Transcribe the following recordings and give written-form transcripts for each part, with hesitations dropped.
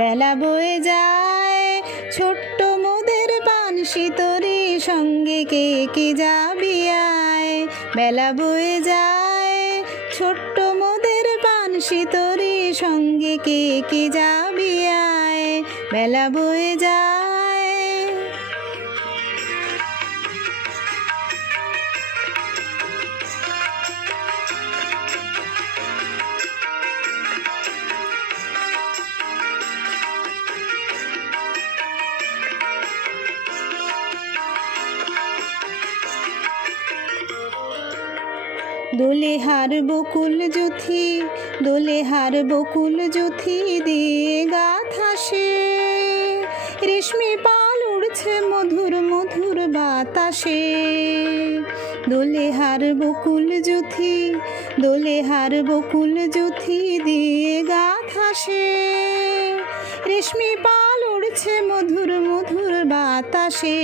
বেলা বয়ে যায় ছোট্ট মোদের পানসি তরি সঙ্গে কে কে যাবি আয়। বেলা বয়ে যায় ছোট্ট মোদের পানসি তরি সঙ্গে কে কে যাবি আয়। বেলা বয়ে যায়। দোলে হার বকুল জুথি, দোলে হার বকুল জুথি দিয়ে গাথা সে, রেশমি পাল উড়ছে মধুর মধুর বাতাসে। দোলে হার বকুল জুথি, দোলে হার বকুল জুথি দিয়ে গাথা সে, রেশমি পাল উড়ছে মধুর মধুর বাতাসে।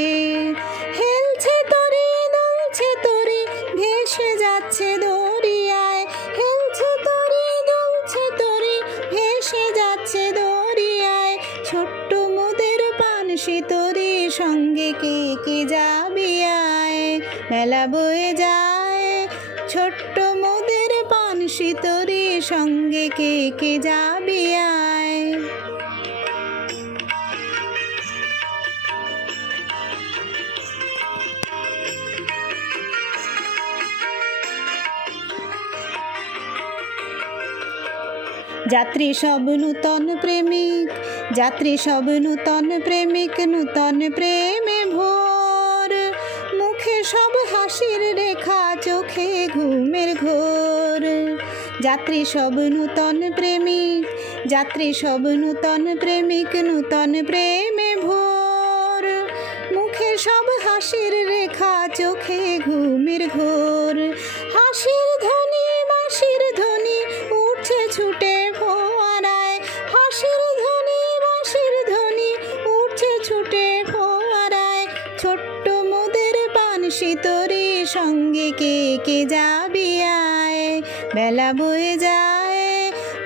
হেলছে তরি দুলছে তরি ভেসে যাচ্ছে দরিয়ায়, হেলছে তরি দুলছে তরি ভেসে যাচ্ছে দরিয়ায়। ছোট্ট মোদের পানসি তরি সঙ্গে কে কে যাবি আয়। বেলা বয়ে যায় ছোট্ট মোদের পানসি তরি সঙ্গে কে কে যাবি আয়। যাত্রী সব নূতন প্রেমিক, যাত্রী সব নূতন প্রেমিক, নূতন প্রেমে ভোর। মুখে সব হাসির রেখা, চোখে ঘুমের ঘোর। যাত্রী সব নূতন প্রেমিক, যাত্রী সব নূতন প্রেমিক, নূতন প্রেমে ভোর। মুখে সব হাসির রেখা, চোখে ঘুমের ঘোর। হাসির ধ্বনি বাঁশির ধ্বনি উঠছে ছুটে ফোয়ারায়, হাসির ধ্বনি বাঁশির ধ্বনি উঠছে ছুটে ফোয়ারায়। ছোট্ট মোদের পানসি তরি সঙ্গে কে কে যাবি আয়। বেলা বয়ে যায়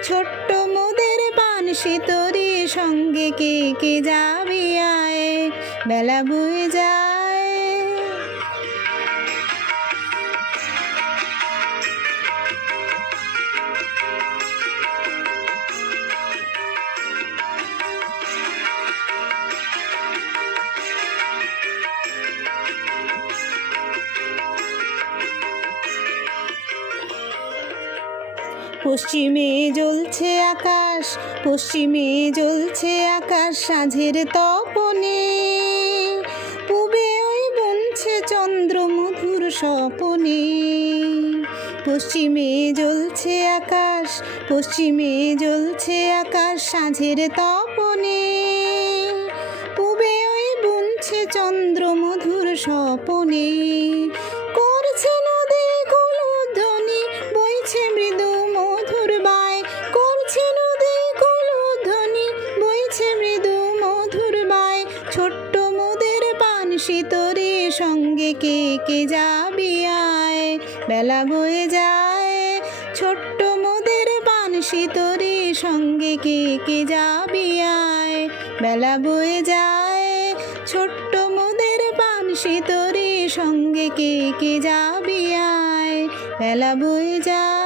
ছোট্ট মোদের পানসি তরি সঙ্গে কে কে যাবি আয়। বেলা বয়ে যায়। পশ্চিমে জ্বলছে আকাশ, পশ্চিমে জ্বলছে আকাশ সাঁঝের তপনে। পূবে ওই বুনছে চন্দ্র মধুর স্বপনে। পশ্চিমে জ্বলছে আকাশ, পশ্চিমে জ্বলছে আকাশ সাঁঝের তপনে। পূবে ওই বুনছে চন্দ্র মধুর স্বপনে। করছে নদী কুলধ্বনি বইছে মৃদু মধুর বায়, করছে নদী কুলধ্বনি বইছে মৃদু মধুর বায়। ছোট্ট মোদের পানসি তরি সঙ্গে কে কে যাবি আয়। বেলা বয়ে যায় ছোট্ট মোদের পানসি তরি সঙ্গে কে কে যাবি আয়। বেলা বয়ে যায় ছোট্ট মোদের পানসি তরি সঙ্গে কে কে যাবি আয়। বেলা বয়ে যায়।